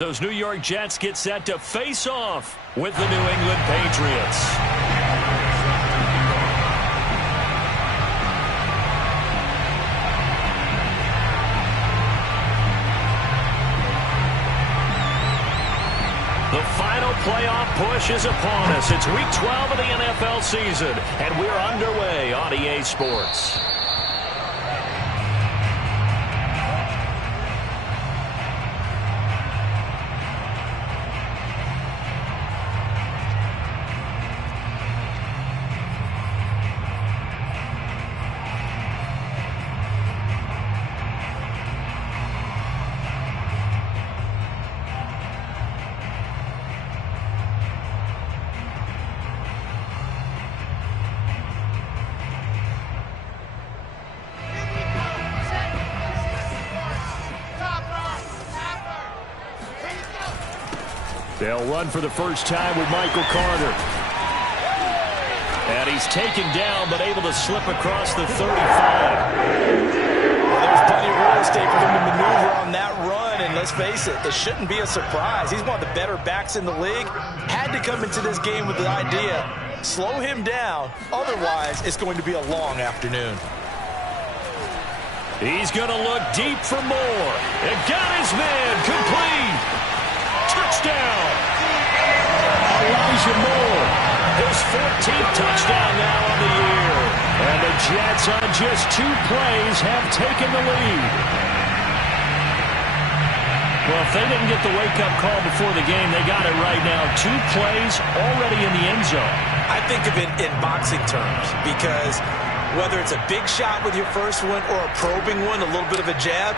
Those New York Jets get set to face off with the New England Patriots. The final playoff push is upon us. It's Week 12 of the NFL season, and we're underway on EA Sports. They'll run for the first time with Michael Carter. And he's taken down, but able to slip across the 35. Well, there's plenty of real estate for him to maneuver on that run. And let's face it, it shouldn't be a surprise. He's one of the better backs in the league. Had to come into this game with the idea, slow him down. Otherwise, it's going to be a long afternoon. He's going to look deep for more. And got his man complete. Touchdown! Elijah Moore, his 14th touchdown now on the year. And the Jets on just 2 plays have taken the lead. Well, if they didn't get the wake-up call before the game, they got it right now. 2 plays already in the end zone. I think of it in boxing terms because whether it's a big shot with your first one or a probing one, a little bit of a jab,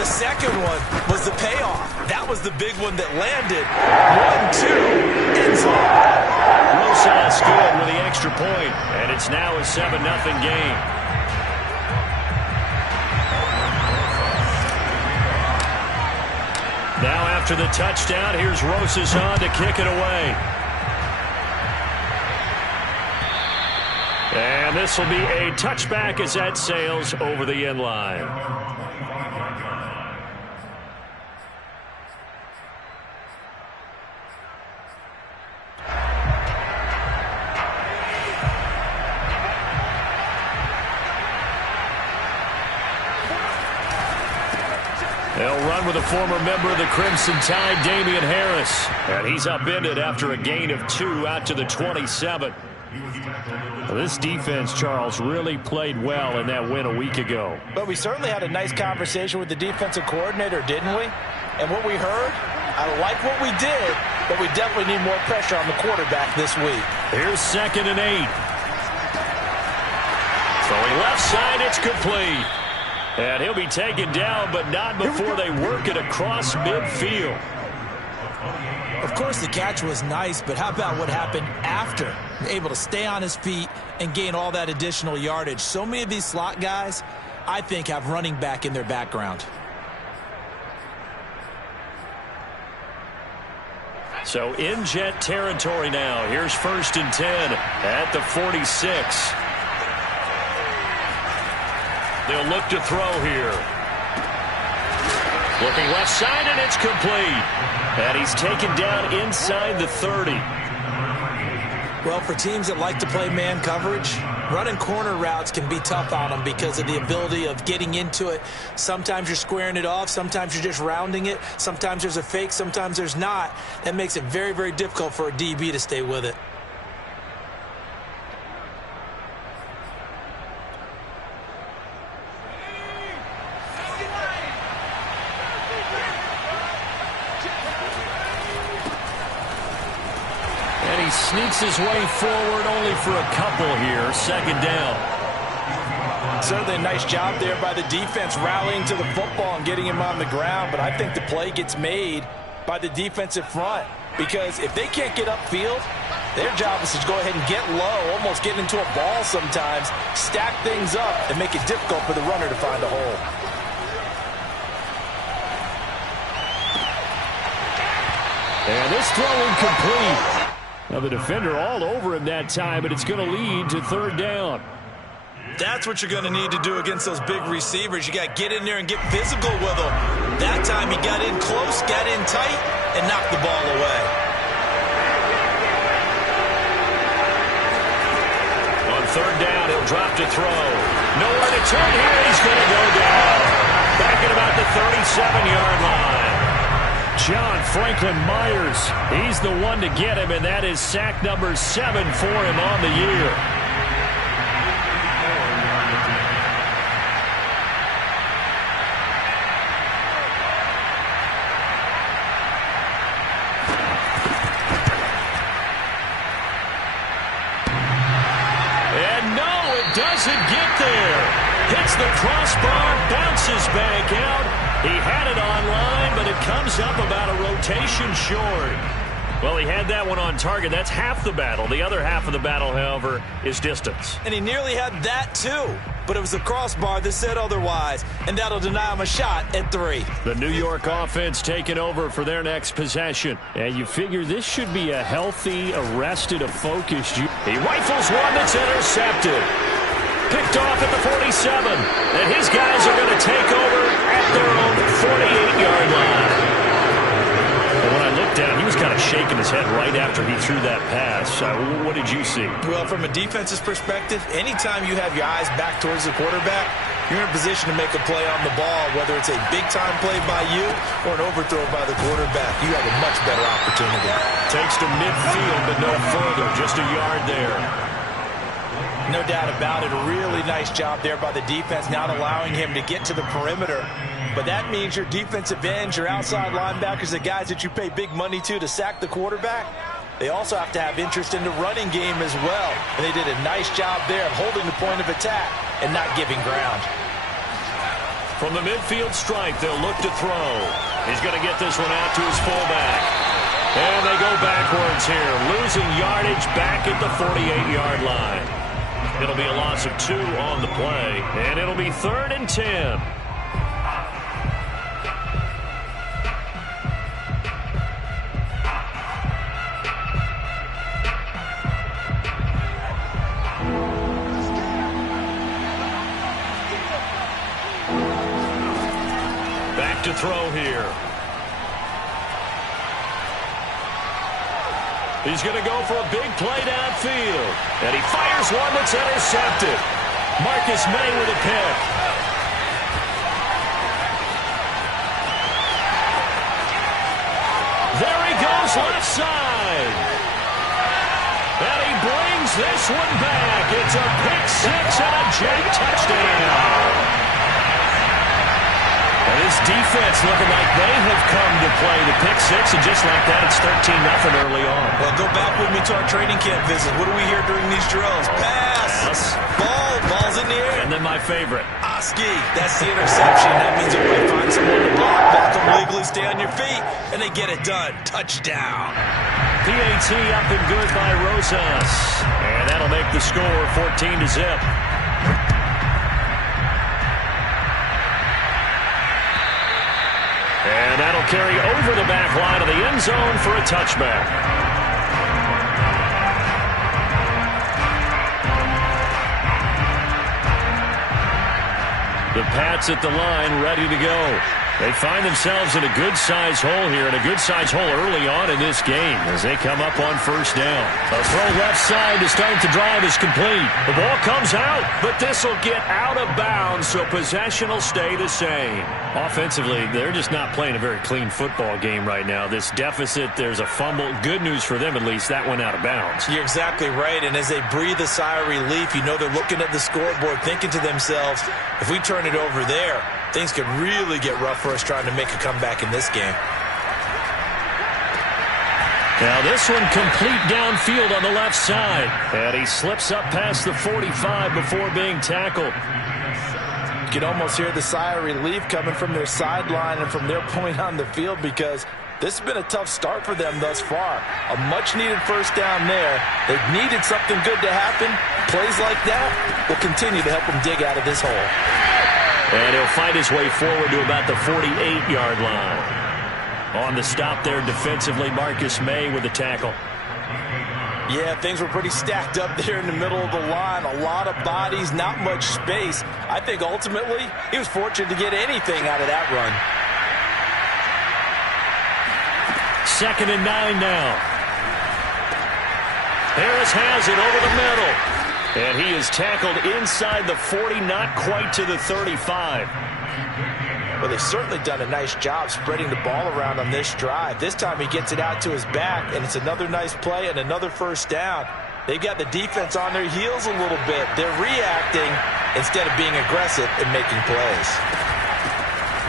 the second one was the payoff. That was the big one that landed. 1-2, end zone. Rosas good with the extra point, and it's now a 7-0 game. Now after the touchdown, here's Rosas on to kick it away. And this will be a touchback as that sails over the end line. They'll run with a former member of the Crimson Tide, Damian Harris. And he's upended after a gain of 2 out to the 27. Well, this defense, Charles, really played well in that win a week ago. But we certainly had a nice conversation with the defensive coordinator, didn't we? And what we heard, I like what we did, but we definitely need more pressure on the quarterback this week. Here's 2nd and 8. Throwing left side, it's complete. And he'll be taken down, but not before they work it across midfield. Of course, the catch was nice, but how about what happened after? Able to stay on his feet and gain all that additional yardage. So many of these slot guys, I think, have running back in their background. So in Jet territory now. Here's 1st and 10 at the 46. They'll look to throw here. Looking left side, and it's complete. And he's taken down inside the 30. Well, for teams that like to play man coverage, running corner routes can be tough on them because of the ability of getting into it. Sometimes you're squaring it off. Sometimes you're just rounding it. Sometimes there's a fake. Sometimes there's not. That makes it very, very difficult for a DB to stay with it. Sneaks his way forward only for a couple here. 2nd down. Certainly a nice job there by the defense rallying to the football and getting him on the ground. But I think the play gets made by the defensive front because if they can't get upfield, their job is to go ahead and get low, almost get into a ball sometimes, stack things up, and make it difficult for the runner to find a hole. And this throw incomplete. Now the defender all over him that time, but it's going to lead to 3rd down. That's what you're going to need to do against those big receivers. You got to get in there and get physical with them. That time he got in close, got in tight, and knocked the ball away. On third down, he'll drop to throw. Nowhere to turn here. He's going to go down. Back at about the 37-yard line. John Franklin Myers, he's the one to get him, and that is sack number 7 for him on the year. And no, it doesn't get there. Hits the crossbar, bounces back out. He had it online, but it comes up about a rotation short. Well, he had that one on target. That's half the battle. The other half of the battle, however, is distance. And he nearly had that, too. But it was the crossbar that said otherwise, and that'll deny him a shot at 3. The New York offense taking over for their next possession. And you figure this should be a healthy, arrested, a focused. He rifles one that's intercepted. Picked off at the 47. And his guys are going to take over at their own 48-yard line. But when I looked down, he was kind of shaking his head right after he threw that pass. What did you see? Well, from a defense's perspective, anytime you have your eyes back towards the quarterback, you're in a position to make a play on the ball, whether it's a big-time play by you or an overthrow by the quarterback. You have a much better opportunity. Takes to midfield, but no further. Just a yard there. No doubt about it. A really nice job there by the defense, not allowing him to get to the perimeter. But that means your defensive ends, your outside linebackers, the guys that you pay big money to sack the quarterback, they also have to have interest in the running game as well. And they did a nice job there of holding the point of attack and not giving ground. From the midfield stripe, they'll look to throw. He's going to get this one out to his fullback. And they go backwards here, losing yardage back at the 48-yard line. It'll be a loss of 2 on the play, and it'll be 3rd and 10. Back to throw here. He's going to go for a big play downfield. And he fires one that's intercepted. Marcus May with a pick. There he goes left side. And he brings this one back. It's a pick 6 and a jet touchdown. And this defense looking like they have come to play the pick 6, and just like that, it's 13-0 early on. Well, go back with me to our training camp visit. What do we hear during these drills? Pass. Ball's in the air. And then my favorite. Oski, that's the interception. That means if they find someone to block them legally, stay on your feet, and they get it done. Touchdown. PAT up and good by Rosas. And that'll make the score 14-0. And that'll carry over the back line of the end zone for a touchback. The Pats at the line ready to go. They find themselves in a good-sized hole here, and a good-sized hole early on in this game as they come up on first down. A throw left side to start the drive is complete. The ball comes out, but this will get out of bounds, so possession will stay the same. Offensively, they're just not playing a very clean football game right now. This deficit, there's a fumble. Good news for them, at least. That went out of bounds. You're exactly right, and as they breathe a sigh of relief, you know they're looking at the scoreboard, thinking to themselves, if we turn it over there, things could really get rough for us trying to make a comeback in this game. Now this one complete downfield on the left side. And he slips up past the 45 before being tackled. You can almost hear the sigh of relief coming from their sideline and from their point on the field, because this has been a tough start for them thus far. A much-needed first down there. They've needed something good to happen. Plays like that will continue to help them dig out of this hole. And he'll fight his way forward to about the 48-yard line. On the stop there defensively, Marcus May with the tackle. Yeah, things were pretty stacked up there in the middle of the line. A lot of bodies, not much space. I think ultimately he was fortunate to get anything out of that run. 2nd and 9 now. Harris has it over the middle. And he is tackled inside the 40, not quite to the 35. Well, they've certainly done a nice job spreading the ball around on this drive. This time he gets it out to his back, and it's another nice play and another first down. They've got the defense on their heels a little bit. They're reacting instead of being aggressive and making plays.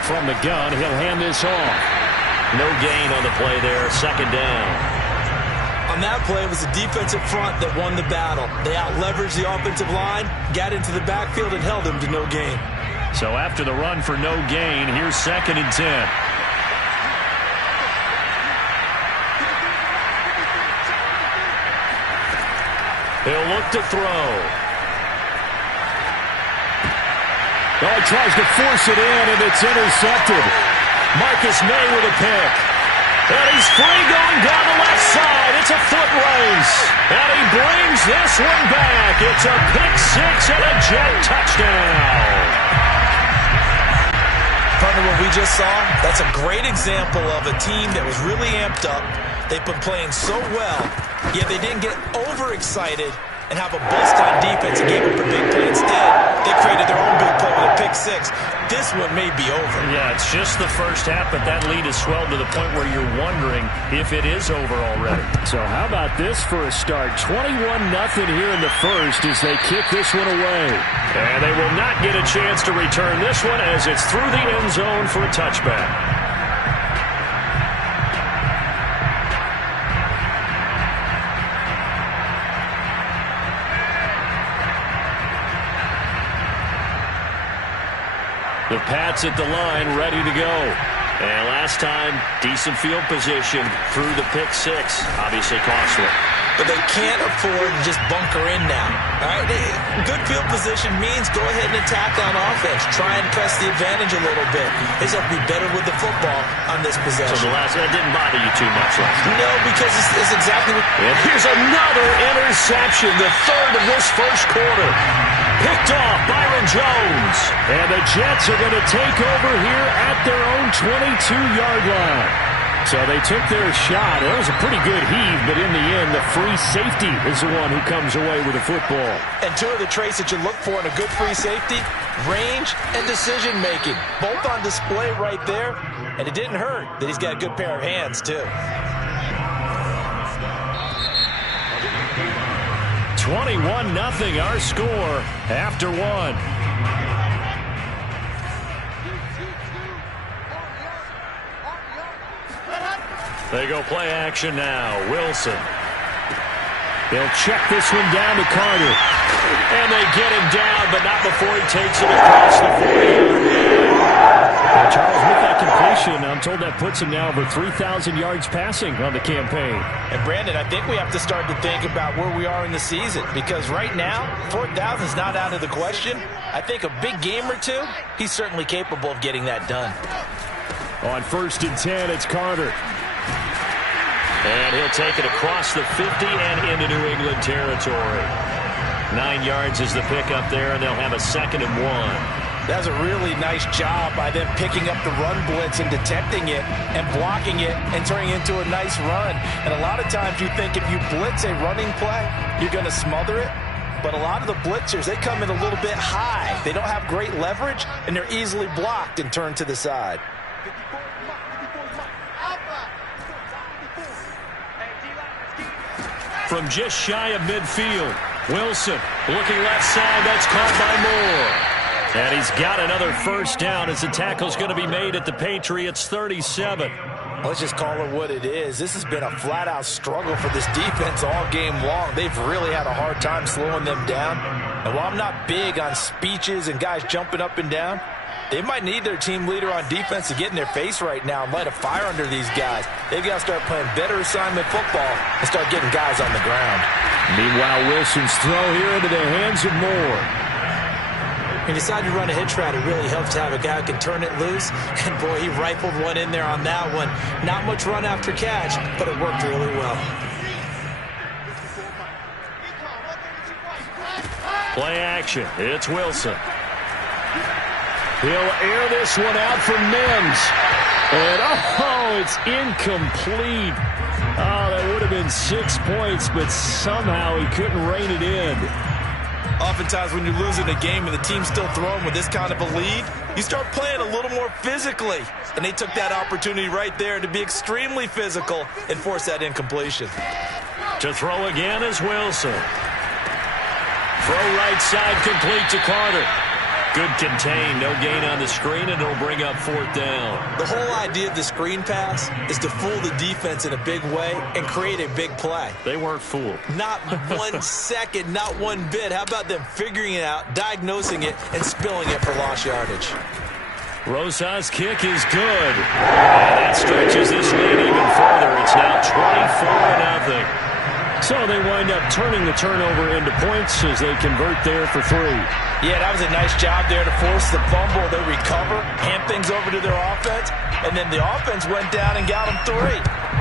From the gun, he'll hand this off. No gain on the play there, 2nd down. On that play, it was the defensive front that won the battle. They out-leveraged the offensive line, got into the backfield, and held them to no gain. So after the run for no gain, here's 2nd and 10. He'll look to throw. Oh, he tries to force it in, and it's intercepted. Marcus May with a pick. And he's free going down the left side. It's a foot race. And he brings this one back. It's a pick six and a Jet touchdown. Partner, what we just saw, that's a great example of a team that was really amped up. They've been playing so well, yet they didn't get overexcited and have a bust on defense and gave up a big play. Instead, they created their own big play with a pick six. This one may be over. Yeah, it's just the first half, but that lead has swelled to the point where you're wondering if it is over already. So how about this for a start? 21-0 here in the first as they kick this one away. And they will not get a chance to return this one as it's through the end zone for a touchback. The Pats at the line, ready to go. And last time, decent field position through the pick six. Obviously costly. But they can't afford to just bunker in now. All right? Good field position means go ahead and attack on offense. Try and press the advantage a little bit. They just have to be better with the football on this possession. So the last that didn't bother you too much last time. No, because it's exactly what... And here's another interception, the third of this first quarter. Picked off Byron Jones. And the Jets are going to take over here at their own 22-yard line. So they took their shot. It was a pretty good heave, but in the end, the free safety is the one who comes away with the football. And two of the traits that you look for in a good free safety, range and decision-making. Both on display right there, and it didn't hurt that he's got a good pair of hands, too. 21-0 our score after one. They go play action now. Wilson. They'll check this one down to Carter. And they get him down, but not before he takes it across the 40. Charles, with that completion, I'm told that puts him now over 3,000 yards passing on the campaign. And Brandon, I think we have to start to think about where we are in the season, because right now, 4,000 is not out of the question. I think a big game or two, he's certainly capable of getting that done. On 1st and 10, it's Carter. And he'll take it across the 50 and into New England territory. 9 yards is the pickup there, and they'll have a 2nd and 1. That's a really nice job by them picking up the run blitz and detecting it and blocking it and turning it into a nice run. And a lot of times you think if you blitz a running play, you're going to smother it. But a lot of the blitzers, they come in a little bit high. They don't have great leverage, and they're easily blocked and turned to the side. From just shy of midfield, Wilson looking left side. That's caught by Moore. And he's got another first down as the tackle's going to be made at the Patriots 37. Let's just call it what it is. This has been a flat-out struggle for this defense all game long. They've really had a hard time slowing them down. And while I'm not big on speeches and guys jumping up and down, they might need their team leader on defense to get in their face right now and light a fire under these guys. They've got to start playing better assignment football and start getting guys on the ground. Meanwhile, Wilson's throw here into the hands of Moore. When you decide to run a hitch route, it really helps to have a guy who can turn it loose. And, boy, he rifled one in there on that one. Not much run after catch, but it worked really well. Play action. It's Wilson. He'll air this one out for Mims. And, oh, it's incomplete. Oh, that would have been 6 points, but somehow he couldn't rein it in. Oftentimes when you're losing a game and the team's still throwing with this kind of a lead, you start playing a little more physically. And they took that opportunity right there to be extremely physical and force that incompletion. To throw again is Wilson. Throw right side complete to Carter. Good contain, no gain on the screen, and it'll bring up 4th down. The whole idea of the screen pass is to fool the defense in a big way and create a big play. They weren't fooled. Not 1 second, not one bit. How about them figuring it out, diagnosing it, and spilling it for lost yardage? Rosas' kick is good. And that stretches this lead even further. It's now 24-0. So they wind up turning the turnover into points as they convert there for 3. Yeah, that was a nice job there to force the fumble. They recover, hand things over to their offense, and then the offense went down and got them 3.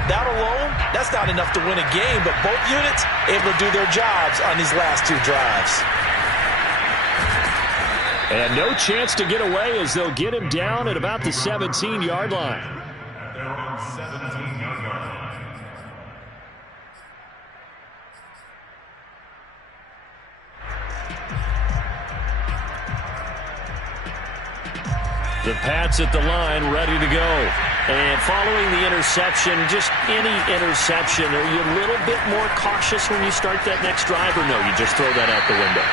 That alone, that's not enough to win a game, but both units able to do their jobs on these last 2 drives. And no chance to get away as they'll get him down at about the 17-yard line. The Pats at the line, ready to go. And following the interception, just any interception, are you a little bit more cautious when you start that next drive, or no, you just throw that out the window?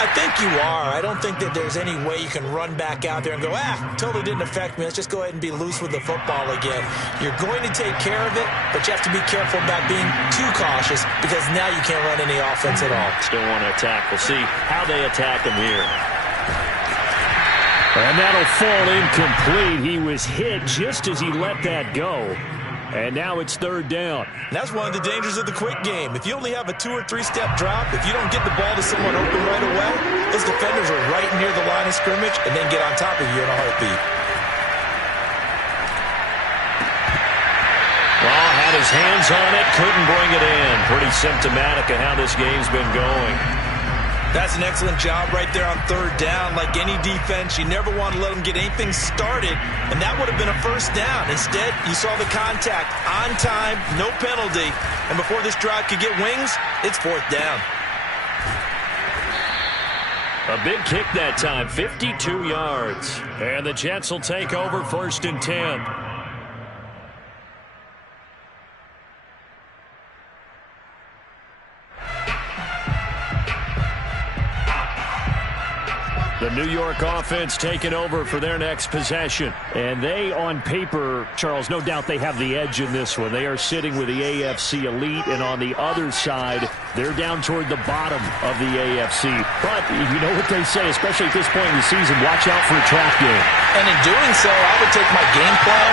I think you are. I don't think that there's any way you can run back out there and go, totally didn't affect me. Let's just go ahead and be loose with the football again. You're going to take care of it, but you have to be careful about being too cautious because now you can't run any offense at all. Still want to attack. We'll see how they attack him here. And that'll fall incomplete. He was hit just as he let that go. And now it's 3rd down. That's one of the dangers of the quick game. If you only have a 2- or 3-step drop, if you don't get the ball to someone open right away, those defenders are right near the line of scrimmage and then get on top of you in a heartbeat. Well, had his hands on it, couldn't bring it in. Pretty symptomatic of how this game's been going. That's an excellent job right there on 3rd down. Like any defense, you never want to let them get anything started, and that would have been a 1st down. Instead, you saw the contact on time, no penalty, and before this drive could get wings, it's 4th down. A big kick that time, 52 yards. And the Jets will take over 1st and 10. The New York offense taking over for their next possession. And they, on paper, Charles, no doubt they have the edge in this one. They are sitting with the AFC elite, and on the other side, they're down toward the bottom of the AFC. But you know what they say, especially at this point in the season, watch out for a trap game. And in doing so, I would take my game plan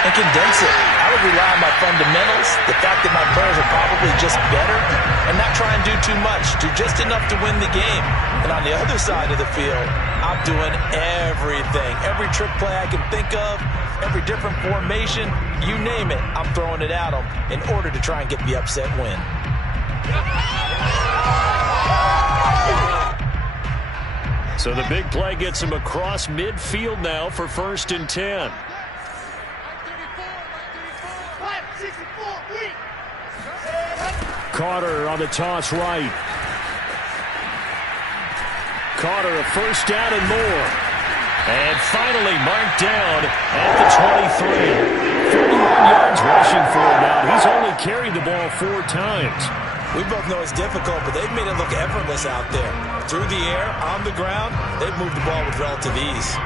and condense it. I would rely on my fundamentals, the fact that my players are probably just better, and not try and do too much, do just enough to win the game. And on the other side of the field, I'm doing everything. Every trick play I can think of, every different formation, you name it, I'm throwing it at them in order to try and get the upset win. So the big play gets him across midfield now for 1st and 10. Carter on the toss right. Carter a 1st down and more. And finally marked down at the 23. 31 yards rushing for him now. He's only carried the ball 4 times. We both know it's difficult, but they've made it look effortless out there. Through the air, on the ground, they've moved the ball with relative ease.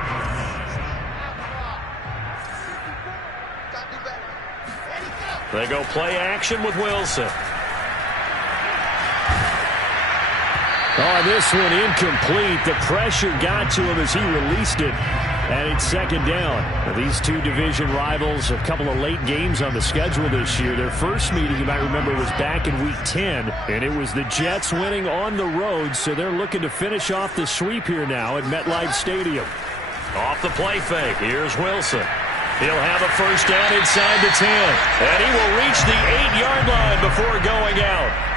They go play action with Wilson. Oh, this one incomplete. The pressure got to him as he released it. And it's 2nd down. Now, these two division rivals, a couple of late games on the schedule this year. Their first meeting, you might remember, was back in Week 10. And it was the Jets winning on the road. So they're looking to finish off the sweep here now at MetLife Stadium. Off the play fake. Here's Wilson. He'll have a 1st down inside the 10. And he will reach the 8-yard line before going out.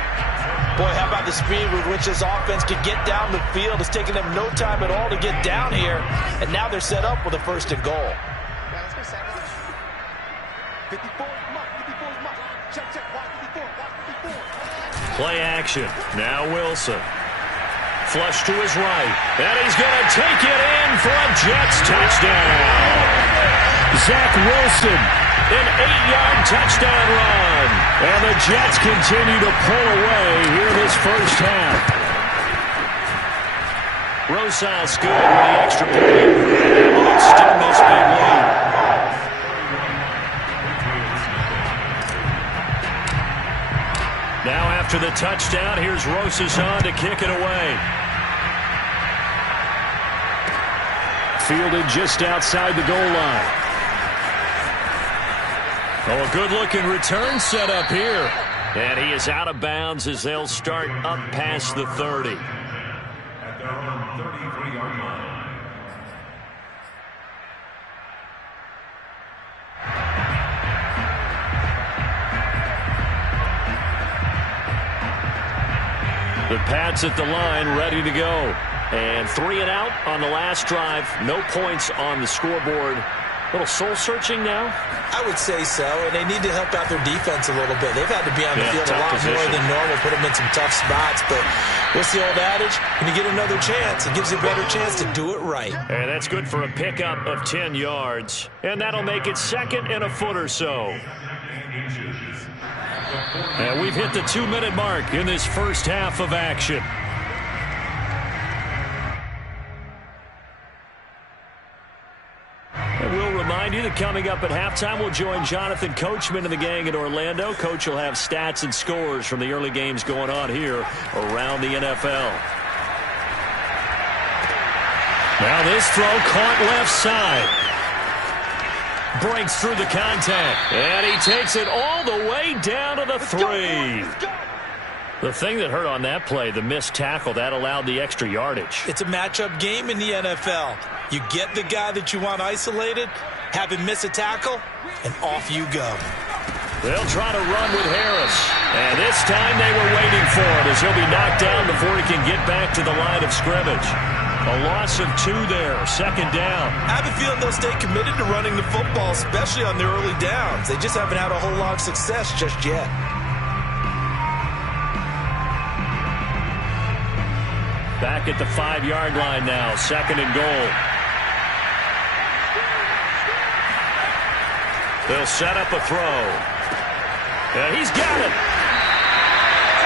Boy, how about the speed with which this offense could get down the field? It's taken them no time at all to get down here. And now they're set up with a 1st and goal. Play action. Now Wilson. Flush to his right. And he's going to take it in for a Jets touchdown. Zach Wilson, an 8-yard touchdown run. And the Jets continue to pull away here this first half. Rosas good with the extra point. And will extend this big lead. Now after the touchdown, here's Rosas on to kick it away. Fielded just outside the goal line. Oh, a good-looking return set up here. And he is out of bounds as they'll start up past the 30. At their own 33-yard line. The Pats at the line, ready to go. And 3 and out on the last drive. No points on the scoreboard. A little soul-searching now? I would say so, and they need to help out their defense a little bit. They've had to be on the field a lot more than normal, put them in some tough spots. But what's the old adage? When you get another chance, it gives you a better chance to do it right. And that's good for a pickup of 10 yards. And that'll make it 2nd and a foot or so. And we've hit the 2-minute mark in this first half of action. And we'll remind you that coming up at halftime, we'll join Jonathan Coachman and the gang in Orlando. Coach will have stats and scores from the early games going on here around the NFL. Now this throw caught left side. Breaks through the contact. And he takes it all the way down to the 3. The thing that hurt on that play, the missed tackle, that allowed the extra yardage. It's a matchup game in the NFL. You get the guy that you want isolated, have him miss a tackle, and off you go. They'll try to run with Harris. And this time they were waiting for it as he'll be knocked down before he can get back to the line of scrimmage. A loss of 2 there, 2nd down. I have a feeling they'll stay committed to running the football, especially on their early downs. They just haven't had a whole lot of success just yet. Back at the 5-yard line now, 2nd and goal. They'll set up a throw. And he's got it.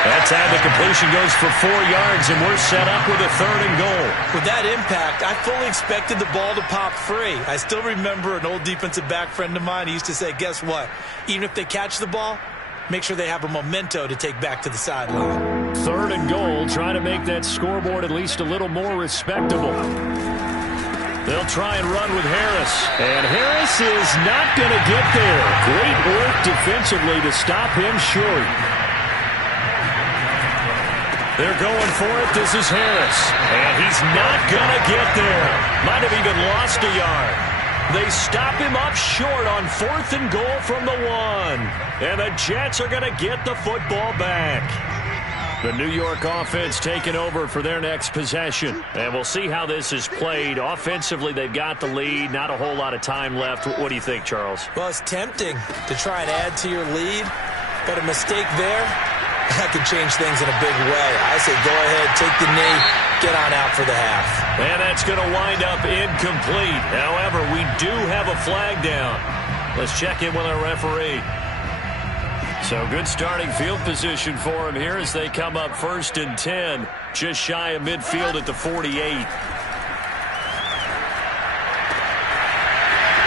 That time the completion goes for 4 yards, and we're set up with a 3rd and goal. With that impact, I fully expected the ball to pop free. I still remember an old defensive back friend of mine. He used to say, guess what? Even if they catch the ball, make sure they have a memento to take back to the sideline. 3rd and goal, trying to make that scoreboard at least a little more respectable. They'll try and run with Harris. And Harris is not going to get there. Great work defensively to stop him short. They're going for it. This is Harris. And he's not going to get there. Might have even lost a yard. They stop him up short on 4th and goal from the 1. And the Jets are going to get the football back. The New York offense taking over for their next possession. And we'll see how this is played. Offensively, they've got the lead. Not a whole lot of time left. What do you think, Charles? Well, it's tempting to try and add to your lead. But a mistake there, that could change things in a big way. I say go ahead, take the knee, get on out for the half. And that's going to wind up incomplete. However, we do have a flag down. Let's check in with our referee. So good starting field position for him here as they come up 1st and 10, just shy of midfield at the 48.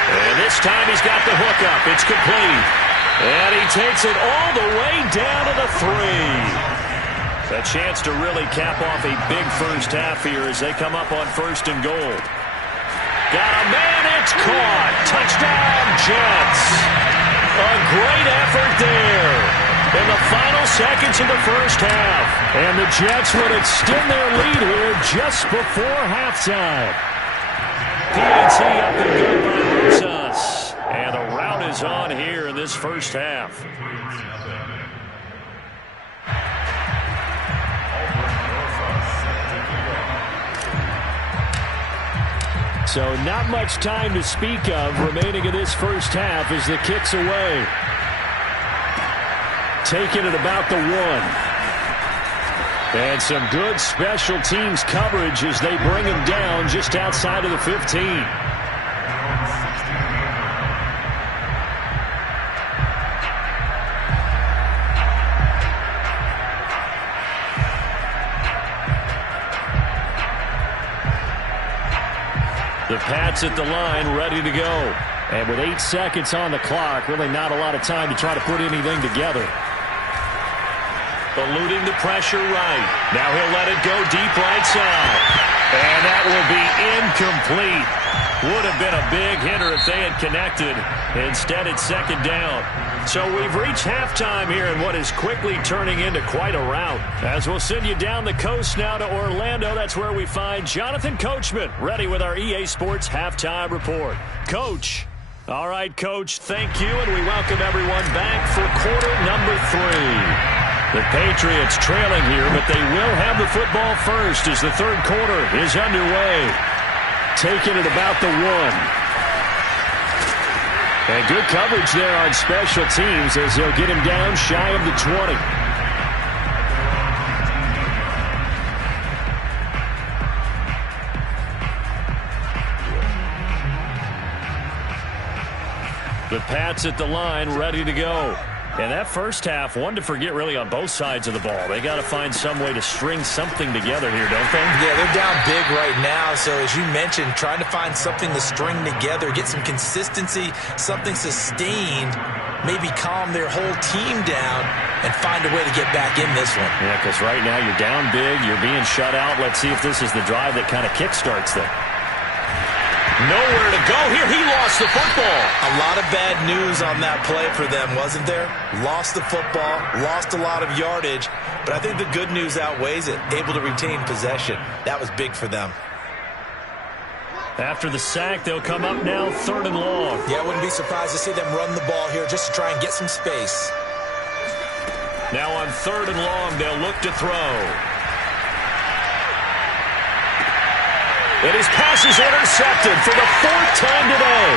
And this time he's got the hook up. It's complete. And he takes it all the way down to the 3. A chance to really cap off a big first half here as they come up on 1st and goal. Got a man, it's caught. Touchdown, Jets. A great effort there in the final seconds of the first half. And the Jets would extend their lead here just before halftime. PAT up and good by Rosas. And the rout is on here in this first half. So not much time to speak of remaining in this first half as the kick's away. Taking it about the 1. And some good special teams coverage as they bring him down just outside of the 15. The Pats at the line, ready to go. And with 8 seconds on the clock, really not a lot of time to try to put anything together. Eluding the pressure right. Now he'll let it go deep right side. And that will be incomplete. Would have been a big hitter if they had connected. Instead, it's second down. So we've reached halftime here in what is quickly turning into quite a rout. As we'll send you down the coast now to Orlando, that's where we find Jonathan Coachman, ready with our EA Sports Halftime Report. Coach. All right, Coach, thank you, and we welcome everyone back for quarter number 3. The Patriots trailing here, but they will have the football first as the third quarter is underway. Taking it about the 1. And good coverage there on special teams as they'll get him down shy of the 20. The Pats at the line, ready to go. And that first half, one to forget really on both sides of the ball. They got to find some way to string something together here, don't they? Yeah, they're down big right now. So as you mentioned, trying to find something to string together, get some consistency, something sustained, maybe calm their whole team down and find a way to get back in this one. Yeah, because right now you're down big, you're being shut out. Let's see if this is the drive that kind of kickstarts them. Nowhere to go here. He lost the football. A lot of bad news on that play for them, wasn't there? Lost the football, lost a lot of yardage, but I think the good news outweighs it. Able to retain possession. That was big for them. After the sack, they'll come up now 3rd and long. Yeah, I wouldn't be surprised to see them run the ball here just to try and get some space. Now on 3rd and long, they'll look to throw. And his pass is intercepted for the 4th time today.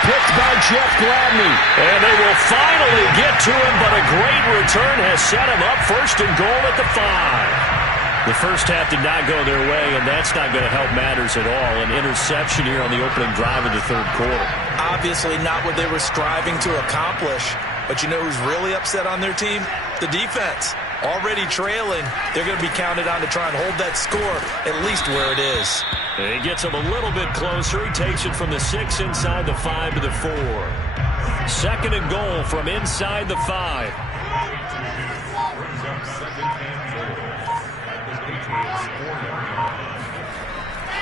Picked by Jeff Gladney. And they will finally get to him, but a great return has set him up 1st and goal at the 5. The first half did not go their way, and that's not going to help matters at all. An interception here on the opening drive of the 3rd quarter. Obviously not what they were striving to accomplish. But you know who's really upset on their team? The defense. Already trailing, they're going to be counted on to try and hold that score at least where it is. He gets him a little bit closer. He takes it from the 6 inside the 5 to the 4. 2nd and goal from inside the 5.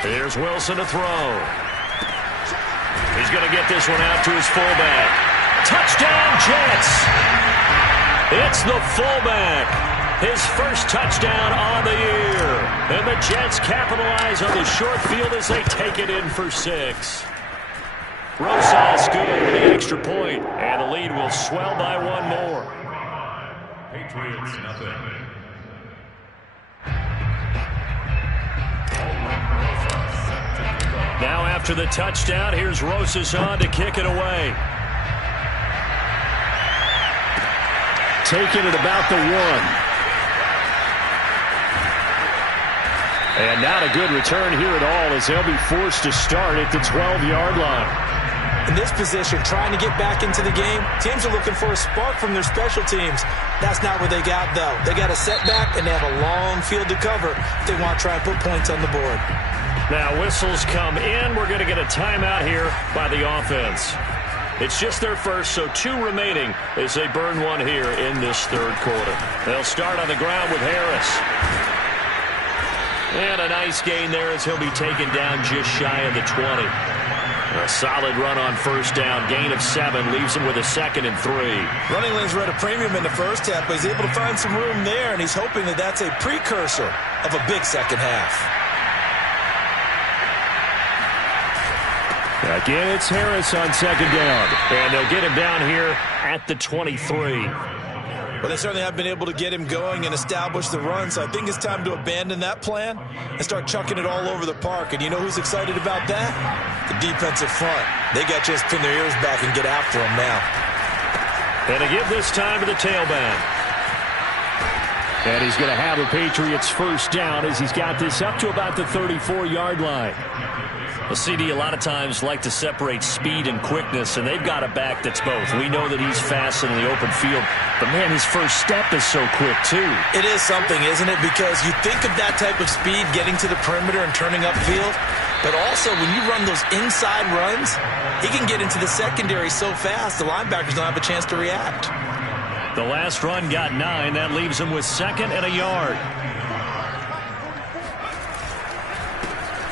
Here's Wilson to throw. He's going to get this one out to his fullback. Touchdown, Jets! It's the fullback. His first touchdown on the year. And the Jets capitalize on the short field as they take it in for 6. Rosas good with the extra point, and the lead will swell by 1 more. Patriots, nothing. Now after the touchdown, here's Rosas on to kick it away. Taking it about the 1. And not a good return here at all as they'll be forced to start at the 12-yard line. In this position, trying to get back into the game, teams are looking for a spark from their special teams. That's not what they got, though. They got a setback, and they have a long field to cover if they want to try and put points on the board. Now whistles come in. We're going to get a timeout here by the offense. It's just their first, so 2 remaining as they burn one here in this 3rd quarter. They'll start on the ground with Harris. And a nice gain there as he'll be taken down just shy of the 20. A solid run on 1st down. Gain of 7 leaves him with a 2nd and 3. Running lanes were at a premium in the first half, but he's able to find some room there, and he's hoping that that's a precursor of a big second half. Again, it's Harris on 2nd down. And they'll get him down here at the 23. Well, they certainly have been able to get him going and establish the run, so I think it's time to abandon that plan and start chucking it all over the park. And you know who's excited about that? The defensive front. They got to just pin their ears back and get after him now. And to give this time to the tailback. And he's going to have the Patriots first down as he's got this up to about the 34-yard line. Well, CD, a lot of times like to separate speed and quickness, and they've got a back that's both. We know that he's fast in the open field, but, man, his first step is so quick, too. It is something, isn't it? Because you think of that type of speed getting to the perimeter and turning upfield, but also when you run those inside runs, he can get into the secondary so fast the linebackers don't have a chance to react. The last run got 9. That leaves him with 2nd and a yard.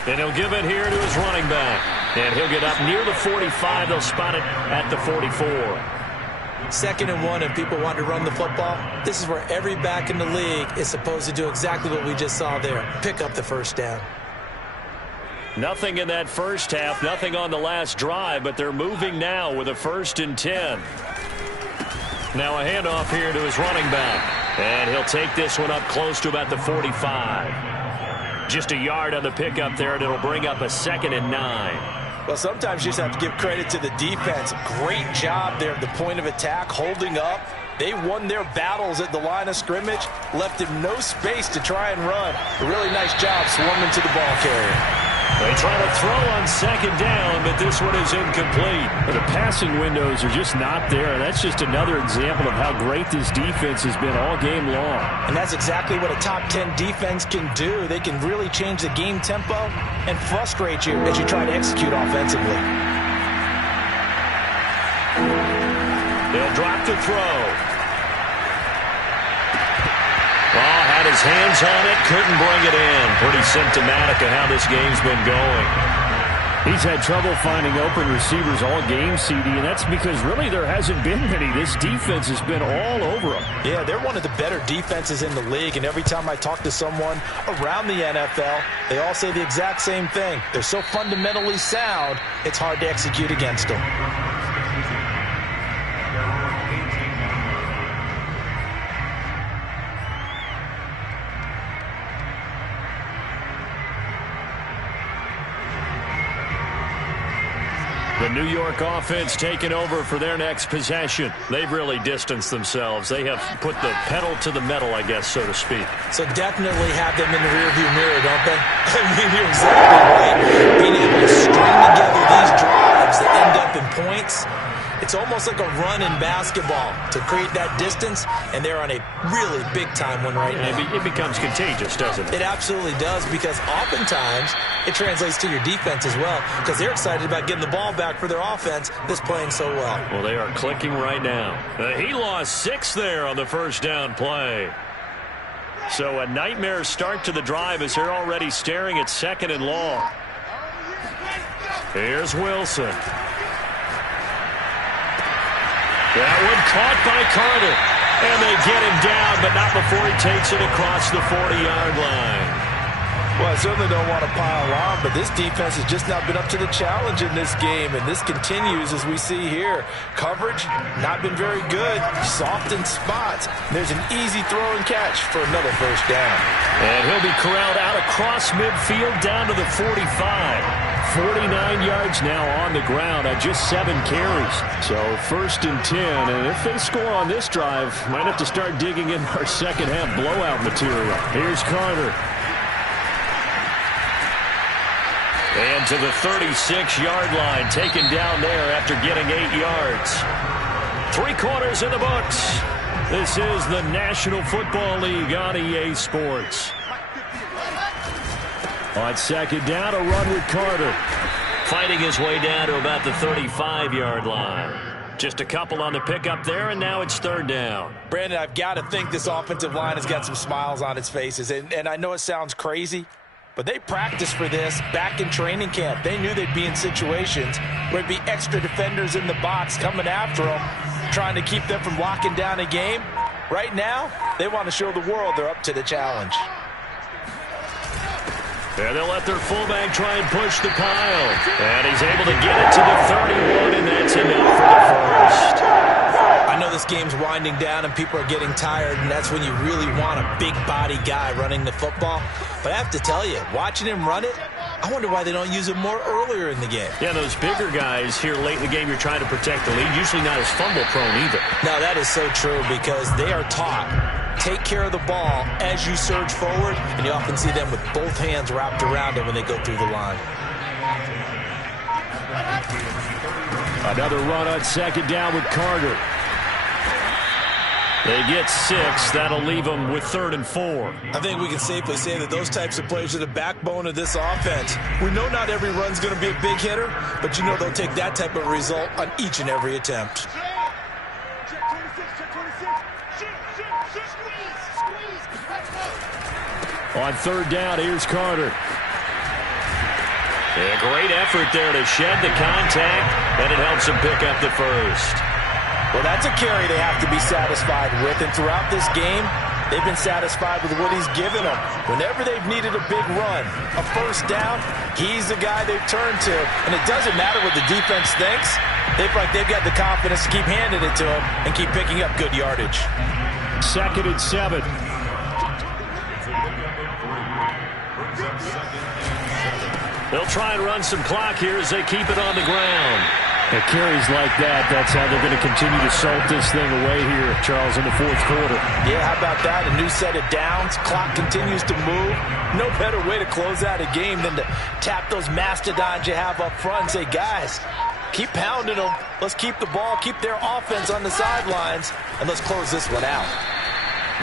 And he'll give it here to his running back. And he'll get up near the 45. They'll spot it at the 44. 2nd and 1, and people want to run the football. This is where every back in the league is supposed to do exactly what we just saw there. Pick up the first down. Nothing in that first half, nothing on the last drive, but they're moving now with a 1st and 10. Now a handoff here to his running back. And he'll take this one up close to about the 45. Just a yard on the pickup there, and it'll bring up a 2nd and 9. Well, sometimes you just have to give credit to the defense. Great job there at the point of attack, holding up. They won their battles at the line of scrimmage, left him no space to try and run. A really nice job swarming to the ball carrier. They try to throw on 2nd down, but this one is incomplete. The passing windows are just not there. That's just another example of how great this defense has been all game long. And that's exactly what a top 10 defense can do. They can really change the game tempo and frustrate you as you try to execute offensively. They'll drop the throw. Had his hands on it, couldn't bring it in. Pretty symptomatic of how this game's been going. He's had trouble finding open receivers all game, CD, and that's because really there hasn't been many. This defense has been all over him. Yeah, they're one of the better defenses in the league, and every time I talk to someone around the NFL, they all say the exact same thing. They're so fundamentally sound, it's hard to execute against them. The New York offense taking over for their next possession. They've really distanced themselves. They have put the pedal to the metal, I guess, so to speak. So definitely have them in the rearview mirror, don't they? I mean, you're exactly right. Being able to string together these drives that end up in points, it's almost like a run in basketball to create that distance, and they're on a really big-time one right now. It becomes contagious, doesn't it? It absolutely does, because oftentimes it translates to your defense as well, because they're excited about getting the ball back for their offense that's playing so well. Well, they are clicking right now. He lost 6 there on the first down play. So a nightmare start to the drive as they're already staring at 2nd and long. Here's Wilson. That one caught by Carter. And they get him down, but not before he takes it across the 40-yard line. Well, I certainly don't want to pile on, but this defense has just not been up to the challenge in this game, and this continues as we see here. Coverage, not been very good. Soft in spots. There's an easy throw and catch for another first down. And he'll be corralled out across midfield down to the 45. 49 yards now on the ground on just 7 carries. So 1st and 10, and if they score on this drive, might have to start digging in our second half blowout material. Here's Carter. And to the 36-yard line, taken down there after getting 8 yards. 3 quarters in the books. This is the National Football League on EA Sports. On 2nd down, a run with Carter. Fighting his way down to about the 35-yard line. Just a couple on the pickup there, and now it's 3rd down. Brandon, I've got to think this offensive line has got some smiles on its faces. And I know it sounds crazy, but they practiced for this back in training camp. They knew they'd be in situations where there'd be extra defenders in the box coming after them, trying to keep them from locking down a game. Right now, they want to show the world they're up to the challenge. And they'll let their fullback try and push the pile. And he's able to get it to the 31, and that's enough for the first. I know this game's winding down and people are getting tired, and that's when you really want a big body guy running the football. But I have to tell you, watching him run it, I wonder why they don't use him more earlier in the game. Yeah, those bigger guys here late in the game, you're trying to protect the lead, usually not as fumble prone either. No, that is so true because they are taught, take care of the ball as you surge forward, and you often see them with both hands wrapped around them when they go through the line. Another run on second down with Carter. They get 6. That'll leave them with 3rd and 4. I think we can safely say that those types of plays are the backbone of this offense. We know not every run's going to be a big hitter, but you know they'll take that type of result on each and every attempt. On 3rd down, here's Carter. A great effort there to shed the contact, and it helps him pick up the first. Well, that's a carry they have to be satisfied with, and throughout this game, they've been satisfied with what he's given them. Whenever they've needed a big run, a first down, he's the guy they've turned to. And it doesn't matter what the defense thinks. They feel like they've got the confidence to keep handing it to him and keep picking up good yardage. 2nd and 7. They'll try and run some clock here as they keep it on the ground. At carries like that, that's how they're going to continue to salt this thing away here, Charles, in the 4th quarter. Yeah, how about that? A new set of downs. Clock continues to move. No better way to close out a game than to tap those mastodons you have up front and say, guys, keep pounding them. Let's keep the ball, keep their offense on the sidelines, and let's close this one out.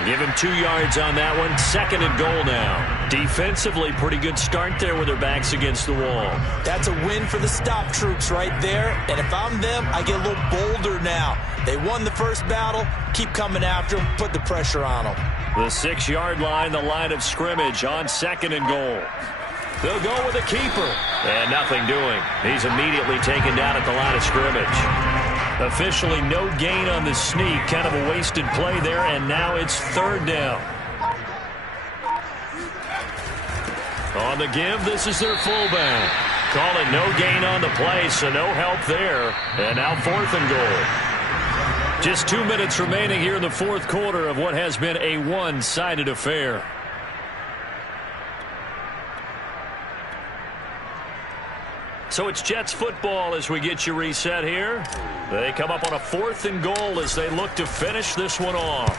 Give him 2 yards on that one. 2nd and goal now. Defensively, pretty good start there with their backs against the wall. That's a win for the stop troops right there. And if I'm them, I get a little bolder now. They won the first battle. Keep coming after them. Put the pressure on them. The 6-yard line, the line of scrimmage on 2nd and goal. They'll go with a keeper. And nothing doing. He's immediately taken down at the line of scrimmage. Officially no gain on the sneak. Kind of a wasted play there, and now it's 3rd down. On the give, this is their fullback. Call it no gain on the play, so no help there. And now 4th and goal. Just 2 minutes remaining here in the 4th quarter of what has been a one-sided affair. So it's Jets football as we get you reset here. They come up on a 4th and goal as they look to finish this one off.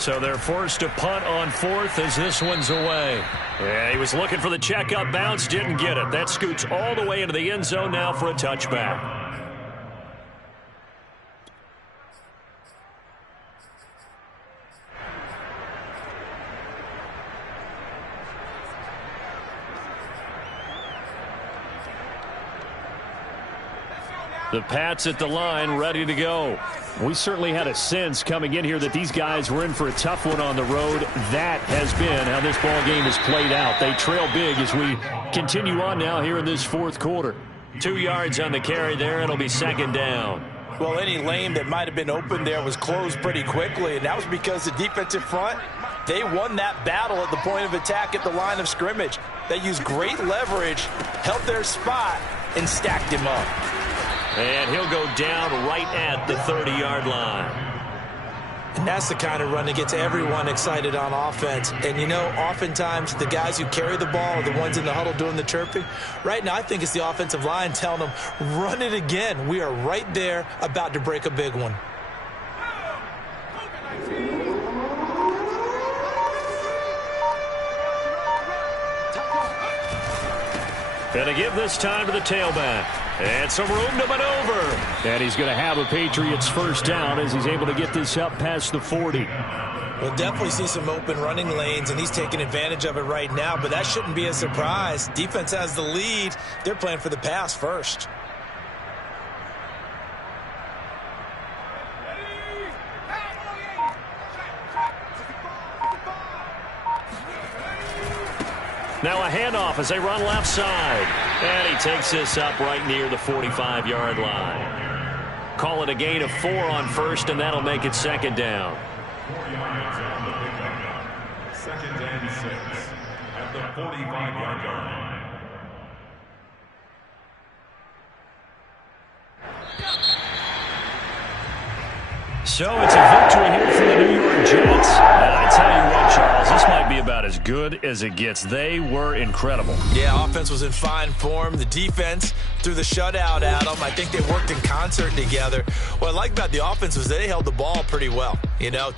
So they're forced to punt on 4th as this one's away. Yeah, he was looking for the checkup bounce, didn't get it. That scoots all the way into the end zone now for a touchback. The Pats at the line, ready to go. We certainly had a sense coming in here that these guys were in for a tough one on the road. That has been how this ball game has played out. They trail big as we continue on now here in this 4th quarter. 2 yards on the carry there. It'll be 2nd down. Well, any lane that might have been open there was closed pretty quickly, and that was because the defensive front, they won that battle at the point of attack at the line of scrimmage. They used great leverage, held their spot, and stacked him up. And he'll go down right at the 30-yard line. And that's the kind of run that gets everyone excited on offense. And, you know, oftentimes the guys who carry the ball are the ones in the huddle doing the chirping. Right now, I think it's the offensive line telling them, run it again. We are right there about to break a big one. And to give this time to the tailback. And some room to maneuver. And he's going to have a Patriots first down as he's able to get this up past the 40. We'll definitely see some open running lanes, and he's taking advantage of it right now, but that shouldn't be a surprise. Defense has the lead. They're playing for the pass first. Now a handoff as they run left side. And he takes this up right near the 45-yard line. Call it a gain of 4 on first, and that'll make it 2nd down. 4 yards on the pickup. 2nd and 6 at the 45-yard line. So it's a victory here for the New York Jets. And I tell you what, Charles, this might be about as good as it gets. They were incredible. Yeah, offense was in fine form. The defense threw the shutout at them. I think they worked in concert together. What I like about the offense was they held the ball pretty well. You know,